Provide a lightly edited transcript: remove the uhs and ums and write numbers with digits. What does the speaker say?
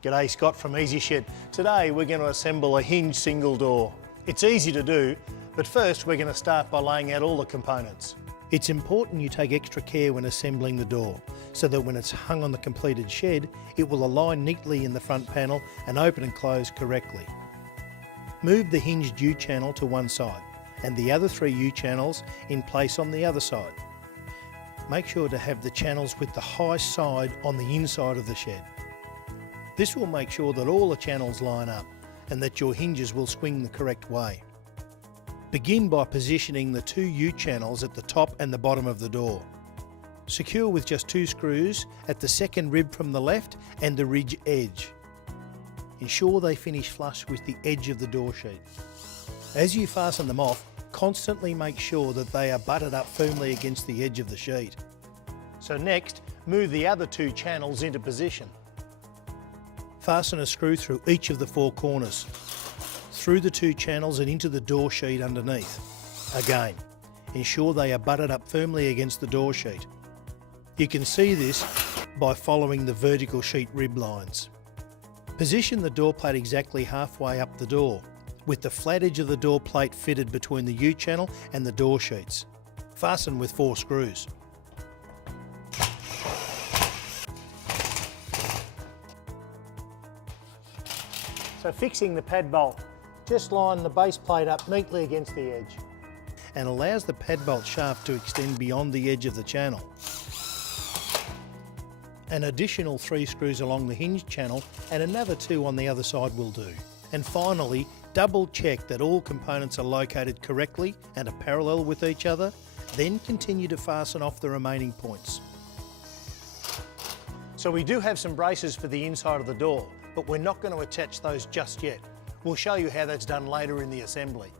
G'day, Scott from EasyShed. Today we're going to assemble a hinged single door. It's easy to do, but first we're going to start by laying out all the components. It's important you take extra care when assembling the door, so that when it's hung on the completed shed, it will align neatly in the front panel and open and close correctly. Move the hinged U-channel to one side and the other 3 U-channels in place on the other side. Make sure to have the channels with the high side on the inside of the shed. This will make sure that all the channels line up and that your hinges will swing the correct way. Begin by positioning the 2 U-channels at the top and the bottom of the door. Secure with just 2 screws at the second rib from the left and the ridge edge. Ensure they finish flush with the edge of the door sheet. As you fasten them off, constantly make sure that they are butted up firmly against the edge of the sheet. So next, move the other 2 channels into position. Fasten a screw through each of the 4 corners, through the 2 channels and into the door sheet underneath. Again, ensure they are butted up firmly against the door sheet. You can see this by following the vertical sheet rib lines. Position the door plate exactly halfway up the door, with the flat edge of the door plate fitted between the U-channel and the door sheets. Fasten with 4 screws. So fixing the pad bolt, just line the base plate up neatly against the edge and allows the pad bolt shaft to extend beyond the edge of the channel. An additional 3 screws along the hinged channel and another 2 on the other side will do. And finally, double check that all components are located correctly and are parallel with each other, then continue to fasten off the remaining points. So we do have some braces for the inside of the door, but we're not going to attach those just yet. We'll show you how that's done later in the assembly.